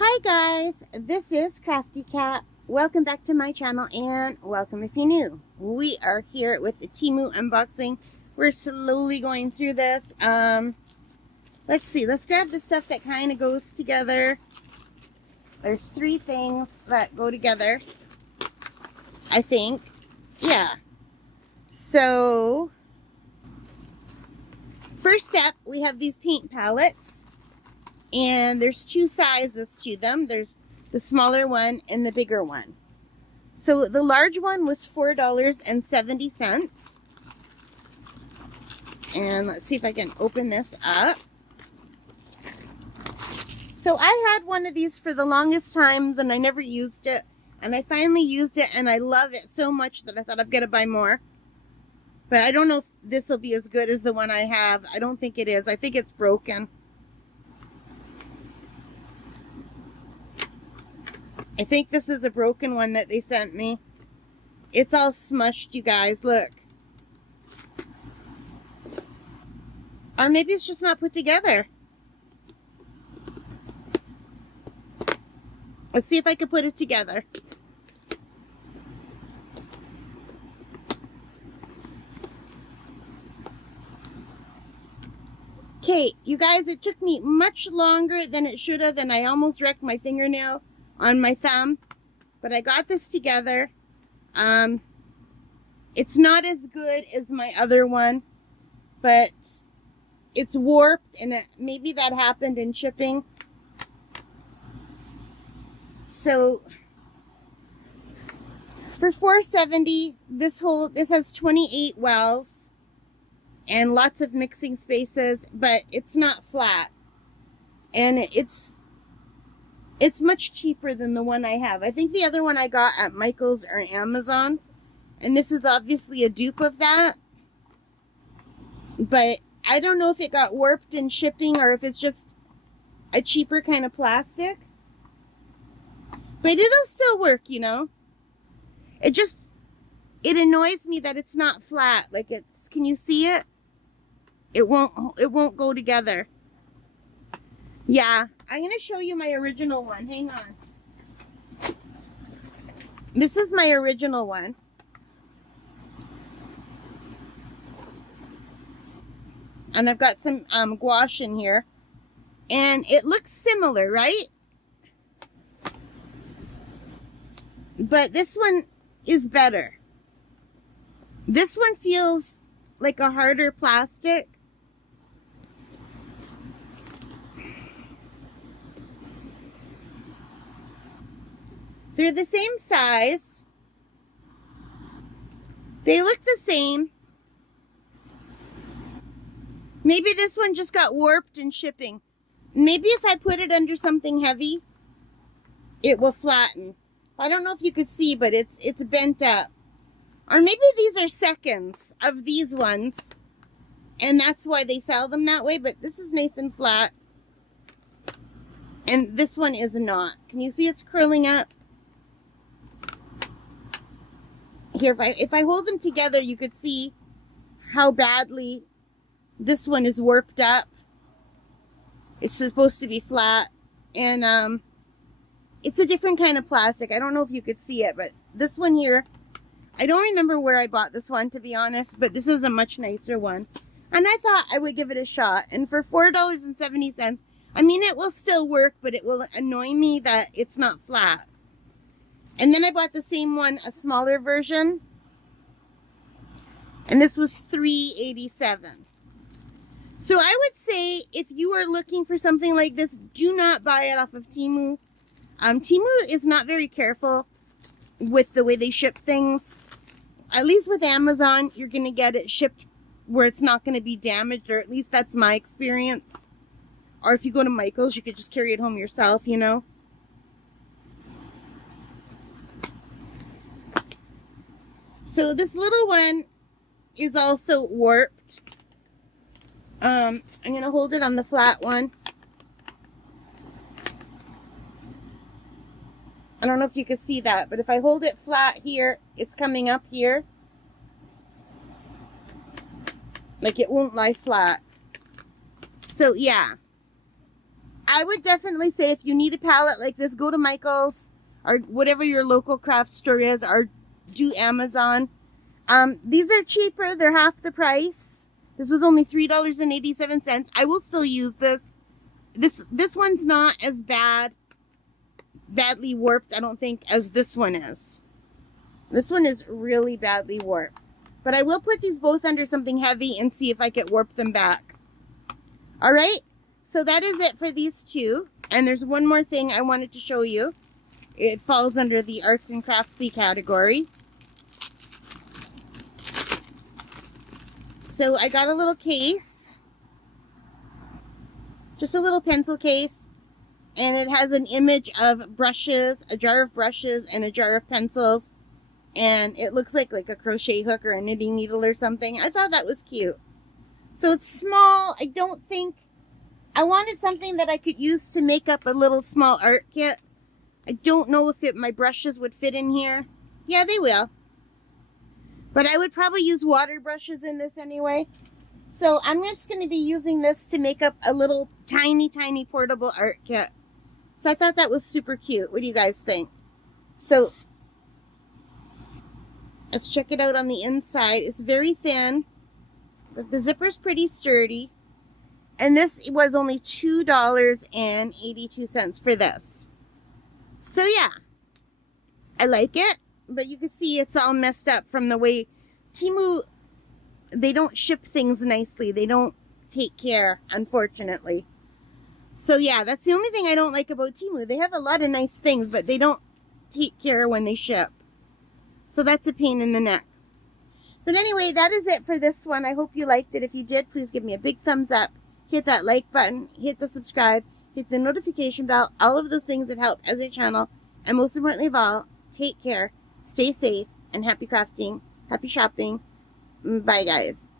Hi guys, this is Crafty Cat. Welcome back to my channel and welcome if you're new. We are here with the Temu unboxing. We're slowly going through this. Let's see, let's grab the stuff that kind of goes together. There's three things that go together, I think. Yeah. So, first step, we have these paint palettes. And there's two sizes to them. There's the smaller one and the bigger one. So the large one was $4.70. And let's see if I can open this up. So I had one of these for the longest times and I never used it. And I finally used it and I love it so much that I thought I've got to buy more. But I don't know if this will be as good as the one I have. I don't think it is. I think it's broken. I think this is a broken one that they sent me. It's all smushed, you guys. Look. Or maybe it's just not put together. Let's see if I can put it together. Okay, you guys, it took me much longer than it should have, and I almost wrecked my fingernail on my thumb, but I got this together. It's not as good as my other one, but it's warped, and maybe that happened in shipping. So for $4.70, this has 28 wells and lots of mixing spaces, but it's not flat, and it's much cheaper than the one I have. I think the other one I got at Michael's or Amazon. And this is obviously a dupe of that. But I don't know if it got warped in shipping or if it's just a cheaper kind of plastic. But it'll still work, you know. It annoys me that it's not flat. Like can you see it? It won't go together. Yeah, I'm going to show you my original one. Hang on. This is my original one. And I've got some gouache in here. And it looks similar, right? But this one is better. This one feels like a harder plastic. They're the same size. They look the same. Maybe this one just got warped in shipping. Maybe if I put it under something heavy, it will flatten. I don't know if you could see, but it's bent up. Or maybe these are seconds of these ones, and that's why they sell them that way, but this is nice and flat. And this one is not. Can you see it's curling up? Here, if I hold them together, you could see how badly this one is warped up. It's supposed to be flat. And it's a different kind of plastic. I don't know if you could see it, but this one here, I don't remember where I bought this one, to be honest, but this is a much nicer one. And I thought I would give it a shot. And for $4.70, I mean, it will still work, but it will annoy me that it's not flat. And then I bought the same one, a smaller version. And this was $3.87. So I would say if you are looking for something like this, do not buy it off of Temu. Temu is not very careful with the way they ship things. At least with Amazon, you're going to get it shipped where it's not going to be damaged, or at least that's my experience. Or if you go to Michael's, you could just carry it home yourself, you know. So this little one is also warped. I'm going to hold it on the flat one. I don't know if you can see that, but if I hold it flat here, it's coming up here. Like it won't lie flat. So yeah, I would definitely say if you need a palette like this, go to Michael's or whatever your local craft store is, or do Amazon. These are cheaper. They're half the price. This was only $3.87. I will still use this. This one's not as badly warped, I don't think, as this one is. This one is really badly warped. But I will put these both under something heavy and see if I can warp them back. All right. So that is it for these two. And there's one more thing I wanted to show you. It falls under the arts and craftsy category. So I got a little case. Just a little pencil case. And it has an image of brushes, a jar of brushes, and a jar of pencils. And it looks like a crochet hook or a knitting needle or something. I thought that was cute. So it's small. I wanted something that I could use to make up a little small art kit. I don't know if my brushes would fit in here. Yeah, they will. But I would probably use water brushes in this anyway. So I'm just going to be using this to make up a little tiny, tiny portable art kit. So I thought that was super cute. What do you guys think? So let's check it out on the inside. It's very thin, but the zipper's pretty sturdy. And this was only $2.82 for this. So yeah, I like it, but you can see it's all messed up from the way Temu, they don't ship things nicely. They don't take care, unfortunately. So yeah, that's the only thing I don't like about Temu. They have a lot of nice things, but they don't take care when they ship. So that's a pain in the neck. But anyway, that is it for this one. I hope you liked it. If you did, please give me a big thumbs up. Hit that like button. Hit the subscribe. Hit the notification bell. All of those things that help as a channel. And most importantly of all, take care, stay safe, and happy crafting, happy shopping. Bye, guys.